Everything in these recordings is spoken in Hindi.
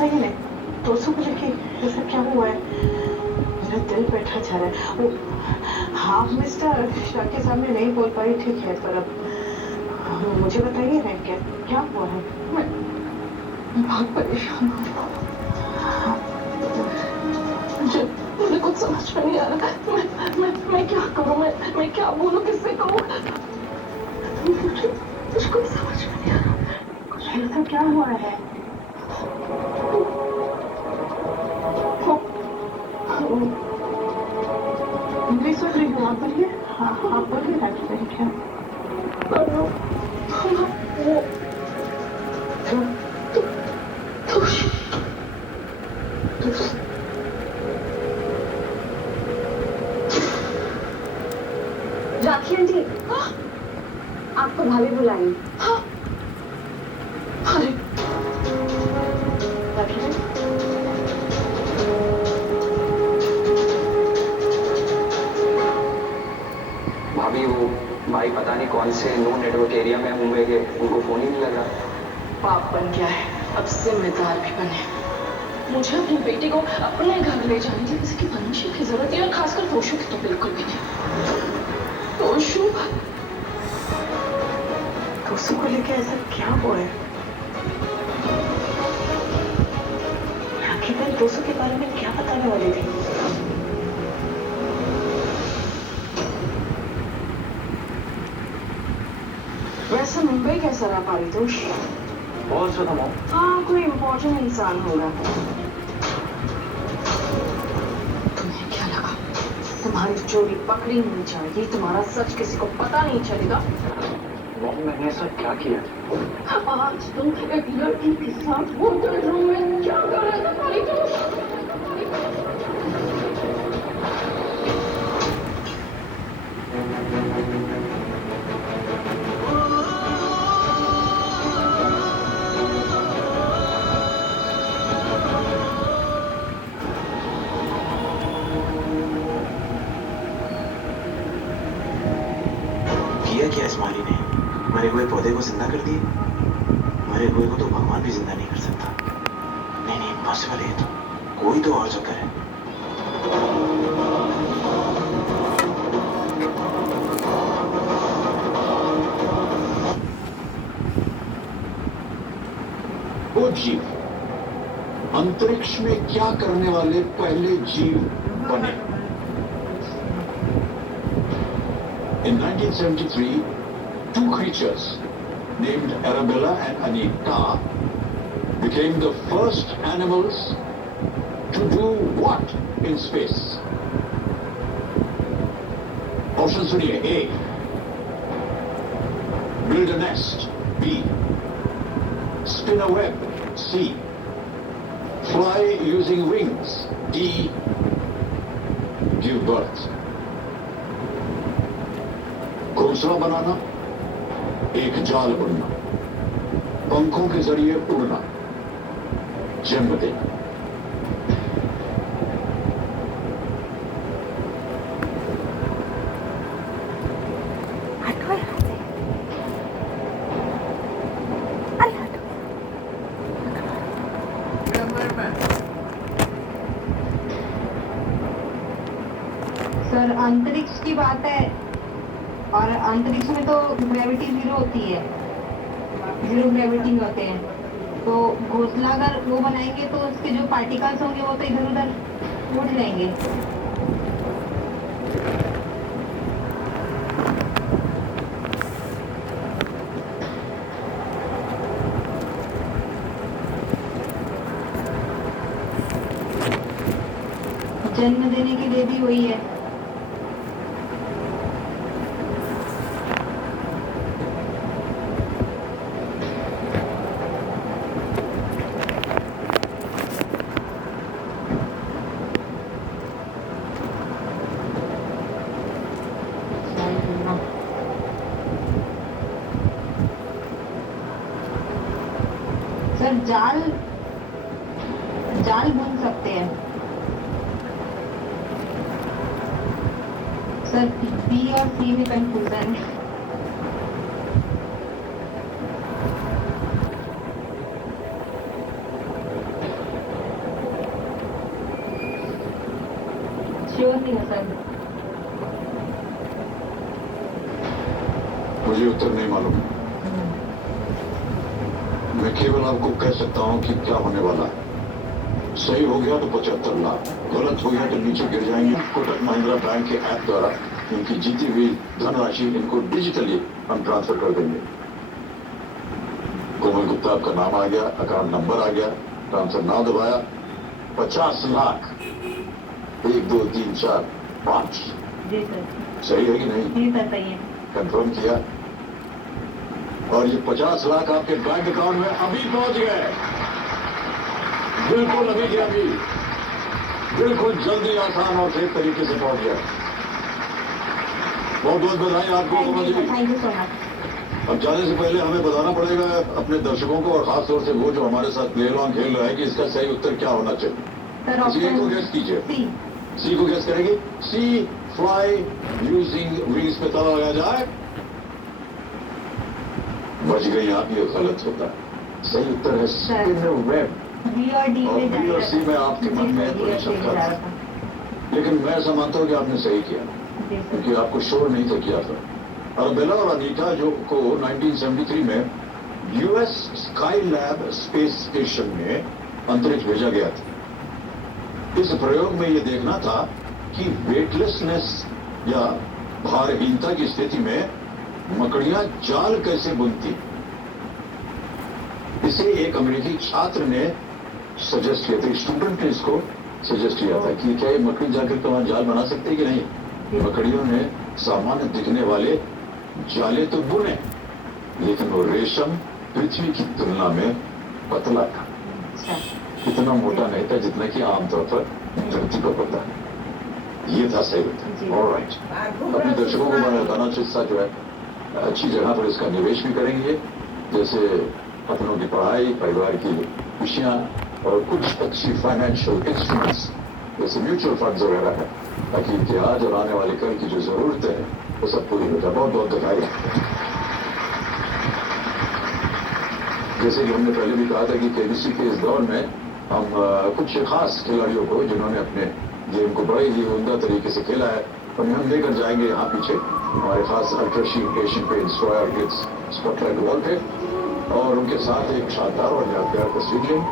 बताइए ना, दोस्तों को लेके ऐसा क्या हुआ है? मेरा दिल बैठा जा रहा है। वो हाँ मिस्टर शाह के सामने नहीं बोल पाई, ठीक है, पर अब मुझे बताइए ना, क्या क्या हुआ है? मैं बहुत परेशान हूँ। मुझे मुझे कुछ समझ में नहीं आ रहा। मैं क्या करूँ? मैं क्या बोलूँ, किससे कहूँ? मुझे कुछ समझ में नहीं आ रहा। कुछ ऐसा क्या हुआ है? मैं सुन रही हूँ, आप बोलिए। हाँ आप बोलिए डॉक्टर, क्या? वो राखी आंटी, आपको भाभी बुलाई। हाँ, अरे राखी आंटी, भाभी वो भाई पता नहीं कौन से नो नेटवर्क एरिया में होंगे कि उनको फोन ही नहीं लगा। पाप बन गया है, अब जिम्मेदार भी बने। मुझे अपनी बेटी को अपने घर ले जाने की किसी की परमिशन की जरूरत है, और खासकर तोशु की तो बिल्कुल भी नहीं। तोशु तोशु को लेके ऐसा क्या हुआ है? राखी बहन तोशु के बारे में क्या बताने वाली थी? वैसे मुंबई कैसा रहा पारितोष? बहुत सुना मो। हाँ, कोई इम्पोर्टेंट इंसान होगा। तुम्हें क्या लगा तुम्हारी चोरी पकड़ी नहीं जाएगी, तुम्हारा सच किसी को पता नहीं चलेगा? मैंने ऐसा क्या किया? आज तुम एक लड़की के साथ होटल रूम में क्या कर रहे थे पारितोष? किया क्या इस माली ने? मरे हुए पौधे को जिंदा कर दिए। मरे हुए को तो भगवान भी जिंदा नहीं कर सकता। नहीं नहीं, इम्पॉसिबल है। तो कोई तो और चक्कर है। वो जीव अंतरिक्ष में क्या करने वाले पहले जीव बने। In 1973, two creatures named Arabella and Anita became the first animals to do what in space? Option सुनिए। A. Build a nest. B. Spin a web. C. Fly using wings. D. Give birth. घोंसला बनाना, एक जाल बुनना, पंखों के जरिए उड़ना, जन्म देना। हटो यहाँ से। अरे हटो। सर अंतरिक्ष की बात है, और अंतरिक्ष में तो ग्रेविटी जीरो होती है, जीरो ग्रेविटी में होते हैं। तो घोंसला अगर वो बनाएंगे तो उसके जो पार्टिकल्स होंगे वो तो इधर उधर उड़ जाएंगे। जन्म देने के लिए भी वही है। सर जाल जाल बुन सकते हैं सर। बी और सी में कंफ्यूजन है। क्लोज ही है सर। मुझे उत्तर नहीं मालूम। मैं केवल आपको कह सकता हूं कि क्या होने वाला है। सही हो गया तो 75 लाख, गलत हो गया तो नीचे गिर जाएंगे। कोटक महिंद्रा बैंक के ऐप द्वारा इनकी जीती हुई धनराशि इनको डिजिटली हम ट्रांसफर कर देंगे। कोमल गुप्ता आपका नाम आ गया, अकाउंट नंबर आ गया, ट्रांसफर नाम दबाया, 50 लाख 1 2 3 4 5। जी सर। सही है कि नहीं? जी सर सही है। कंफर्म किया और ये 50 लाख आपके बैंक अकाउंट में अभी पहुंच गए। बिल्कुल अभी के अभी, बिल्कुल जल्दी, आसान और सही तरीके से पहुंच गया। बहुत बहुत बधाई आपको Komal ji. Thank you so much. अब जाने से पहले हमें बताना पड़ेगा अपने दर्शकों को और खास तौर से वो जो हमारे साथ प्ले अलॉन्ग खेल रहा है कि इसका सही उत्तर क्या होना चाहिए। सर किसी एक को ऑप्शन गैस कीजिए। सी। सी को गैस करेंगे। सी फ्लाई यूजिंग विंग्स पे ताला लगाया जाए। बच गई आप, ये गलत होता है। सही उत्तर है स्पिन वेब। बी और डी और में बी और सी में आपके मन में थोड़ी शंका जा थी, रहा था। लेकिन मैं ऐसा मानता हूं कि आपने सही किया जी सर। क्योंकि आपको शोर नहीं था किया था। अरबेला और अनीता जो को 1973 में US sky lab space station में अंतरिक्ष भेजा गया था। इस प्रयोग में यह देखना था कि वेटलेसनेस या भारहीनता की स्थिति में मकड़ियां जाल कैसे बुनती। इसे एक अमेरिकी छात्र ने सजेस्ट किया था, स्टूडेंट ने इसको सजेस्ट किया था कि क्या ये मकड़ी जाकर तो वहां जाल बना सकते कि नहीं। मकड़ियों ने सामान्य दिखने वाले जाले तो बुने, लेकिन वो रेशम पृथ्वी की तुलना में पतला था। इतना मोटा नहीं था जितना कि आमतौर पर धरती पर पड़ता है। ये था सही उत्तर। ऑलराइट, अपने दर्शकों को मैं बताना हिस्सा जो है अच्छी जगह पर इसका निवेश भी करेंगे, जैसे अपनों की पढ़ाई, परिवार की खुशियां और कुछ अच्छी फाइनेंशियल इंस्ट्रूमेंट्स जैसे म्यूचुअल फंड्स वगैरह है, ताकि इनके आज और आने वाले कल की जो जरूरतें हैं वो सब पूरी हो जाए। बहुत बहुत बधाई। जैसे कि हमने पहले भी कहा था कि केबीसी के इस दौर में हम कुछ खास खिलाड़ियों को जिन्होंने अपने गेम को बड़े ही उम्दा तरीके से खेला है, उन्हें हम लेकर जाएंगे यहाँ पीछे हमारे खास अल्ट्राशीट Asian Paints Royal kids spotlight wall पे, और उनके साथ एक शानदार और यादगार तस्वीर लें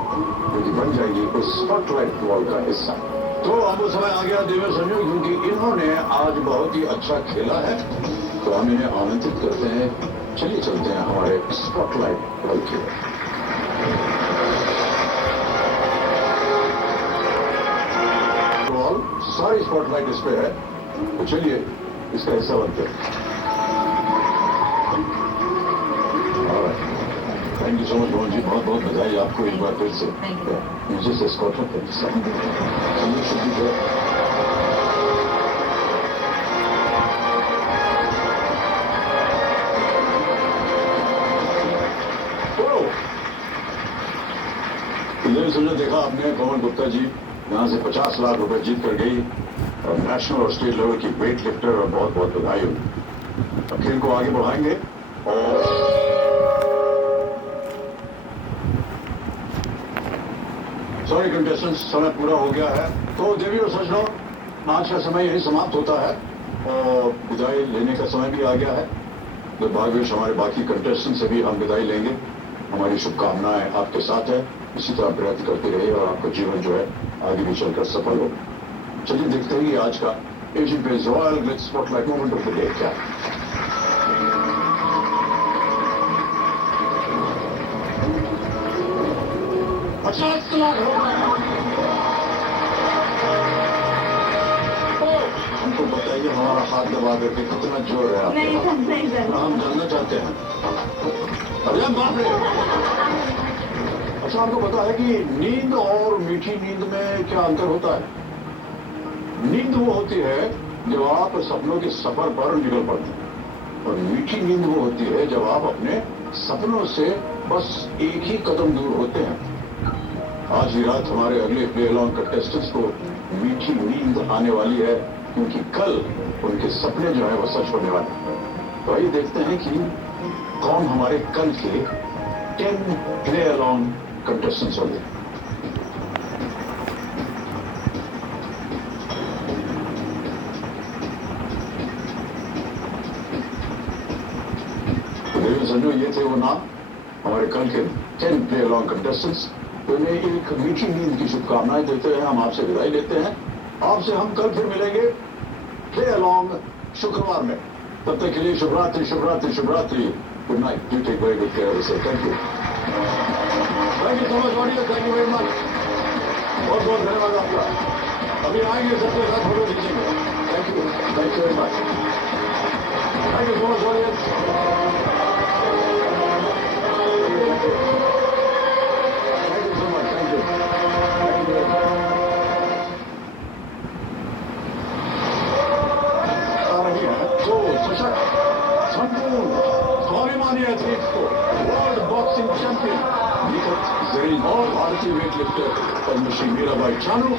जो कि बन जाएगी उस स्पॉटलाइट वॉल का हिस्सा। तो अब वो समय आ गया देवेश संजू, क्योंकि इन्होंने आज बहुत ही अच्छा खेला है, तो हम इन्हें आमंत्रित करते हैं। चलिए चलते हैं हमारे स्पॉटलाइट वॉल की ओर। सारी स्पॉटलाइट इस पे है, तो चलिए इसका हिस्सा बनते हैं। Thank you so much Mohan ji, बहुत बहुत बधाई आपको एक बार फिर से मुझे से स्कॉटलैंड का हिस्सा। समझे देखा आपने, कोमल गुप्ता जी यहाँ से 50 लाख रुपए जीत कर गई और नेशनल और स्टेट लेवल की वेट लिफ्टर, और बहुत बहुत बधाई हो। अब खेल को आगे बढ़ाएंगे और सॉरी कंटेस्टेंट्स, समय पूरा हो गया है, तो देवी और सज्जनों आज का समय यही समाप्त होता है और विदाई लेने का समय भी आ गया है। दुर्भाग्यवश हमारे बाकी कंटेस्टेंट से भी हम विदाई लेंगे। हमारी शुभकामनाएं आपके साथ है, इसी तरह प्रयत्न करते रहिए और आपका जीवन जो है आगे भी चलकर सफल हो। चलिए देखते हैं आज का Asian Paints royal Glitz spotlight moment of the day क्या है। हमको बताइए हमारा हाथ दबा करके कितना जोर है नहीं आपके सर नहीं सर। हम जानना चाहते हैं। अरे बाप रे! अच्छा, आपको पता है कि नींद और मीठी नींद में क्या अंतर होता है? नींद वो होती है जब आप सपनों के सफर पर निकल पड़ते हैं, और मीठी नींद वो होती है जब आप अपने सपनों से बस एक ही कदम दूर होते हैं। आज ही रात हमारे अगले प्ले अलॉन्ग कंटेस्टेंट्स को मीठी नींद आने वाली है, क्योंकि कल उनके सपने जो है वो सच होने वाले हैं। तो आइए देखते हैं कि कौन हमारे कल के 10 प्ले अलॉन्ग कंटेस्टेंट्स होंगे। थे वो नाम हमारे कल के 10 प्ले अलॉन्ग कंटेस्टेंट्स। उन्हें एक मीठी नींद की शुभकामनाएं देते हुए हम आपसे विदाई लेते हैं। आपसे हम कल फिर मिलेंगे प्ले अलॉन्ग शुक्रवार में। तब तक के लिए शुभ रात्रि, शुभ रात्रि, शुभ रात्रि। Good night. You take very good care of yourself. Thank you so much audience. Thank you very much. बहुत बहुत धन्यवाद आपका। अभी आएंगे सबके साथ फोटो खींचेंगे। Thank you very much. Thank you so much audience. Thank you so much. Thank you very much. आ रही है तो सशक्त संपूर्ण स्वाभिमानी एथलीट्स को world boxing champion Nikhat Zareen और भारतीय वेट लिफ्टर पद्मश्री मीराबाई चानू।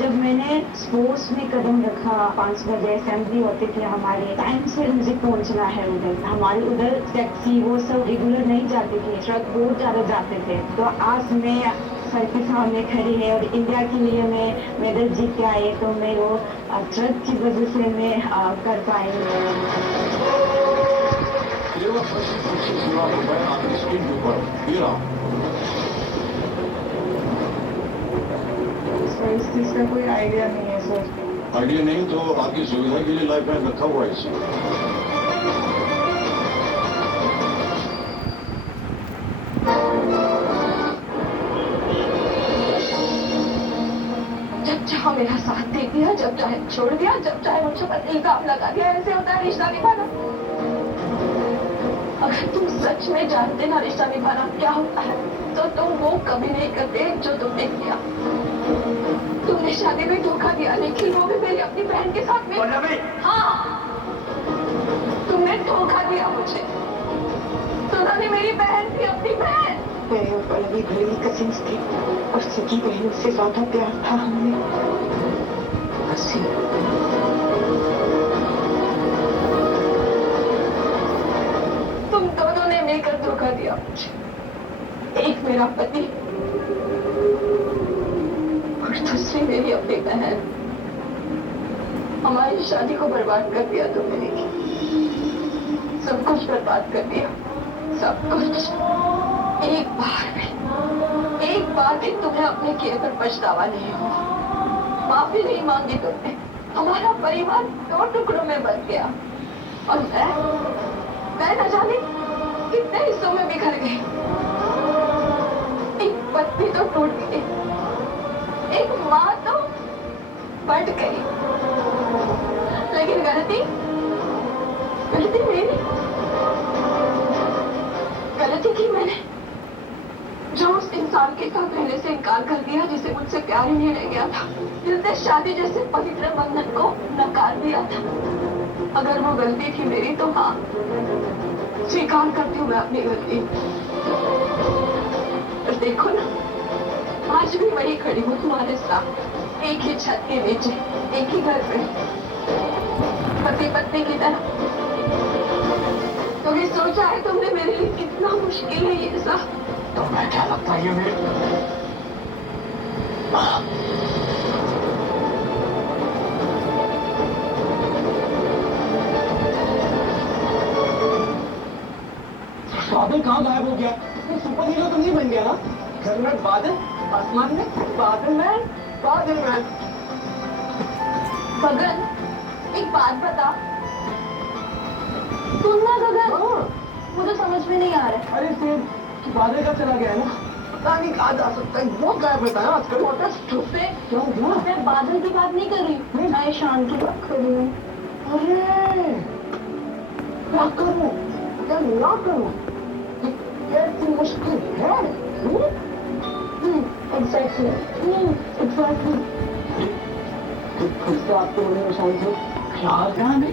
जब मैंने स्पोर्ट्स में कदम रखा, 5 बजे असेंबली होती थी हमारे, टाइम से मुझे पहुंचना है उधर। हमारे उधर टैक्सी वो सब रेगुलर नहीं जाते थे, ट्रक बहुत ज्यादा जाते थे। तो आज मैं सर के सामने खड़ी है और इंडिया के लिए मैं मेडल जीत के आई, तो मैं वो ट्रक की वजह से मैं कर पाई। आपकी स्क्रीन के ऊपर ये रहा। इस चीज का कोई आइडिया नहीं है सर। आइडिया नहीं तो आपकी सुविधा के लिए लाइफ लाइन रखा हुआ है इसमें। जब चाहो मेरा साथ दे दिया, जब चाहे छोड़ दिया, जब चाहे मुझे पर इल्जाम लगा दिया। ऐसे होता है रिश्ता निभाना। अगर तुम सच में जानते ना रिश्ता निभाना क्या होता है, तो तुम वो कभी नहीं करते जो तुमने किया। तुमने शादी में धोखा दिया, लेकिन वो भी मेरी अपनी बहन के साथ में। हाँ, तुमने धोखा दिया मुझे। सुना नहीं, मेरी बहन थी, अपनी बहन। मेरे और पल्लवी भले कजिन्स थे और सगी बहनों से ज्यादा प्यार था हमें। हंसी तुम दोनों ने मिलकर धोखा दिया मुझे। एक मेरा पति और दूसरी मेरी अपनी बहन। हमारी शादी को बर्बाद कर दिया तुमने। सब कुछ बर्बाद कर दिया, सब कुछ। एक बार भी तुम्हें अपने किए पर पछतावा नहीं हुआ। माफी नहीं मांगी तुमने। हमारा परिवार 2 टुकड़ों में बन गया और मैं न जाने कितने हिस्सों में बिखर गई। एक पत्नी तो टूट गई, एक माँ तो बट गई, लेकिन गलती मेरी। गलती की मैंने जो उस इंसान के साथ रहने से इनकार कर दिया जिसे मुझसे प्यार ही नहीं रह गया था, जिसने शादी जैसे पवित्र बंधन को नकार दिया था। अगर वो गलती थी मेरी तो हाँ, स्वीकार करती हूँ मैं अपनी गलती। पर देखो ना, आज भी वही खड़ी हूँ तुम्हारे साथ, एक ही छत के नीचे, एक ही घर में, पति पत्नी की तरह। तुमने सोचा है तुमने मेरे लिए कितना मुश्किल है ये सब? तो मैं क्या लगता है ये मेरे बादल कहाँ गायब हो गया? सुपर हीरो तो नहीं बन गया ना? घर में बादल, आसमान में बादल मैन, बादल मैन। गगन, एक बात बता, सुनना गगन, मुझे समझ में नहीं आ रहा है। अरे फिर बादल का चला गया ना? पता नहीं कहाँ जा सकता है, बहुत गायब रहता है आजकल। क्या हो गया? मैं बादल की बात नहीं कर रही, मैं शान की बात कर रही हूँ। अरे क्या करूँ, क्या ना करूँ? कैसी मुश्किल है? एग्जैक्टली। फिर से आपको बोले शान से प्यार क्या है?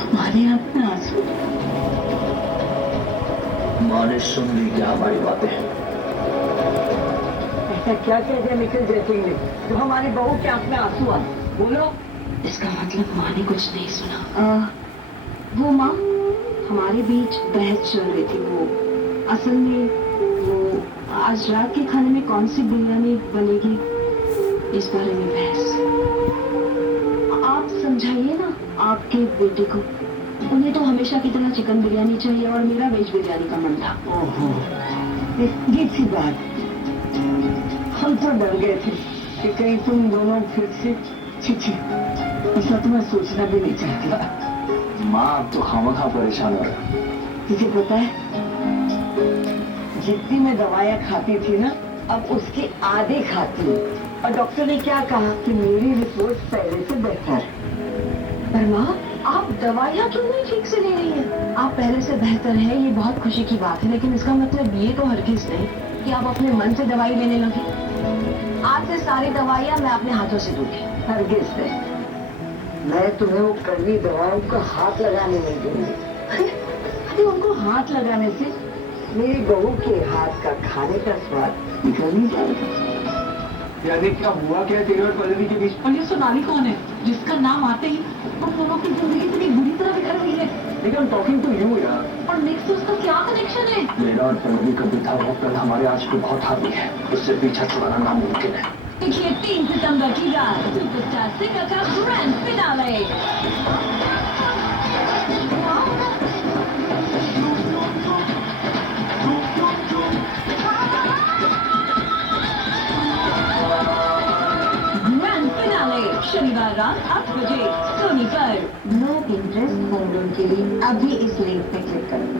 तुम्हारे अपने आंसू। माँ ने सुन ली क्या हमारी बातें? ऐसा क्या कह दिया मिसेस जयसिंह ने जो हमारी बहू के आंख में आंसू आए? बोलो। इसका मतलब माँ ने कुछ नहीं सुना। वो माँ हमारे बीच बहस चल रही थी। वो असल में वो आज रात के खाने में कौन सी बिरयानी बनेगी इस बारे में बहस। आप समझाइए ना आपके बेटे को। उन्हें तो हमेशा की तरह चिकन बिरयानी चाहिए और मेरा वेज बिरयानी का मन था। ओहो, ये सी बात। हम तो डर गए थे कि कहीं तुम दोनों फिर से छी ऐसा तो मैं सोचना भी नहीं चाहती। माँ आप तो खामखा परेशान हो रहे। तुझे पता है जितनी मैं दवाइयाँ खाती थी ना अब उसके आधे खाती हूँ और डॉक्टर ने क्या कहा कि मेरी रिपोर्ट पहले से बेहतर है। पर माँ आप दवाइयाँ क्यों नहीं ठीक से ले रही हैं? आप पहले से बेहतर है ये बहुत खुशी की बात है, लेकिन इसका मतलब ये तो हरगिज नहीं कि आप अपने मन से दवाई लेने लगे। आज से सारी दवाइयाँ मैं अपने हाथों से दूंगी। हरगिज नहीं, मैं तुम्हें वो कड़वी दवाओं का हाथ लगाने नहीं दूंगी। अरे उनको हाथ लगाने से मेरी बहू के हाथ का खाने का स्वाद निकल नहीं जाएगा। यानी क्या हुआ क्या तेरे और पल्लवी के बीच? और ये सोनाली कौन है जिसका नाम आते ही उन दोनों की जिंदगी इतनी बुरी तरह बिखर गई है? लेकिन टॉकिंग टू यू यार। और नेक्स्ट उसका क्या कनेक्शन है? मेरा और पल्लवी का बीता हुआ कल हमारे आज को बहुत हावी है, उससे पीछा छुड़ाना नामुमकिन है। देखिए 3 सितंबर की रात सुपरस्टार सिंगर का ग्रैंड फिनाले। ग्रैंड फिनाले शनिवार रात 8 बजे सोनी पर। नो इंटरेस्ट होम लोन के लिए अभी इस लिंक पे क्लिक करें।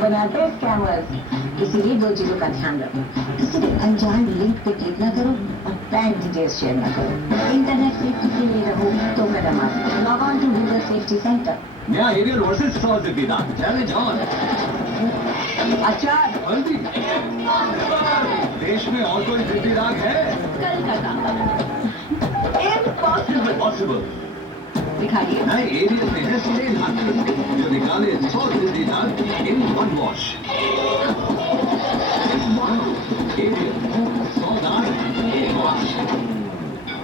बनाते हैं स्कैमर्स, इसीलिए 2 चीजों का ध्यान रखो। किसी भी अनजान लिंक पे क्लिक ना करो और बैंक डिटेल्स शेयर ना करो। इंटरनेट सेफ्टी के लिए रहो तो कदम आसान। Log on to Google safety centre. नया एरियल वर्सेस स्टॉल जिद्दीदार चैलेंज ऑन। अच्छा हल्दी देश में और कोई जिद्दीदार है? इम्पॉसिबल पॉसिबल दिखाइए। नए एरियल में है स्टेन हंटर जो निकाले 100 जिद्दीदार इन वन वॉश। एरियल 100 दांत एक wash.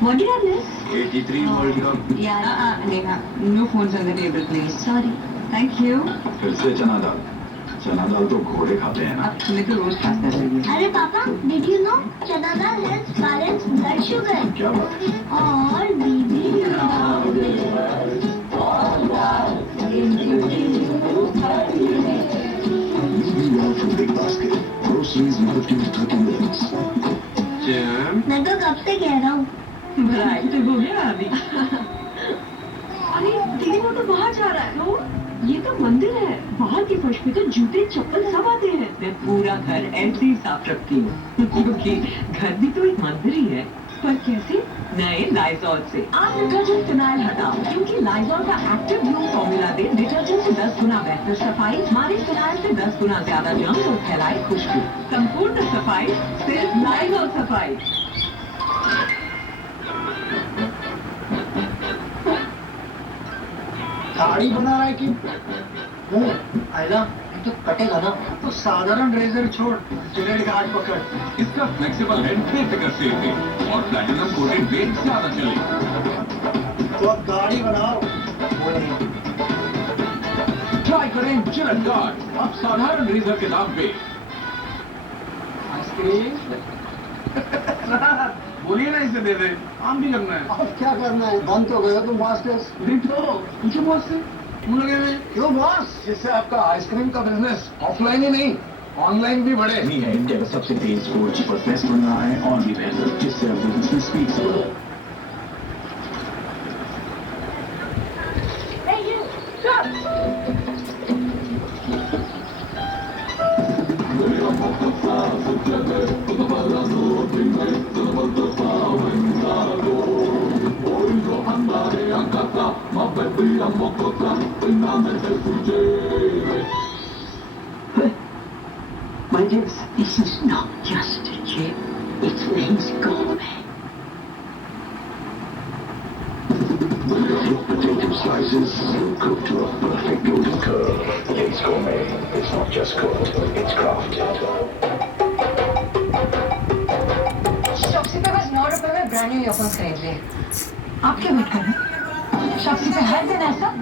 What did I miss? 83 world cup. Yeah, Neha, no phones on the table, please. Sorry. Thank you. फिर से चना दाल। चना दाल तो घोड़े खाते हैं ना। अब तुम्हें तो रोज खाते रहिए। अरे पापा, did you know चना दाल helps balance blood sugar क्या बात है? और BP. Big basket. Groceries in 15 to 30 minutes. मैं तो कब से कह रहा हूँ। Right, तो हो गया अभी। अरे दीदी वो तो बाहर जा रहा है। तो ये तो मंदिर है, बाहर की फर्श पे तो जूते चप्पल सब आते हैं। मैं पूरा घर ऐसे ही साफ रखती हूँ क्योंकि घर भी तो एक मंदिर ही है। पर कैसे? नए लाइजॉल से। आप डिटर्जेंट फिनाइल हटाओ क्योंकि लाइजॉल का एक्टिव ब्लू फॉर्मूला दे डिटर्जेंट से 10 गुना बेहतर सफाई, हमारे फिनाइल से 10 गुना ज्यादा जर्म्स और फैलाए खुशबू। संपूर्ण सफाई सिर्फ लाइजॉल सफाई। दाढ़ी बना रहा है कि आयला तो कटेगा ना। तो साधारण रेजर छोड़, जेनेरिक हाथ पकड़। इसका फ्लेक्सिबल हेड बेफिक्र से थे और प्लैटिनम कोटेड वेट ज्यादा चले। तो अब दाढ़ी बनाओ। ट्राई करें जिलेट गार्ड, अब साधारण रेजर के दाम पे। आइसक्रीम बोलिए ना, इसे दे दे, काम भी करना है। अब क्या करना है, बंद तो गया तुम मास्टर्स। पूछो बॉस से, क्यों लगे हुए? क्यों बॉस? जिससे आपका आइसक्रीम का बिजनेस ऑफलाइन ही नहीं ऑनलाइन भी बढ़े। नहीं है इंडिया का सबसे तेज कोच पर बेस्ट बन रहा है और भी बेहतर, जिससे अब बिजनेस में स्पीड से बढ़ो। My dears, this is not just a chip, it's Lane's gourmet. Potato slices cooked to a perfect golden curl. Lane's Gourmet. It's not just cooked, it's crafted. Shopsy पे बस 9 रुपए में ब्रांड न्यू ईयरफोन्स खरीद लिए। आप क्या वेट कर रहे हैं? शास्त्री से हर दिन ऐसा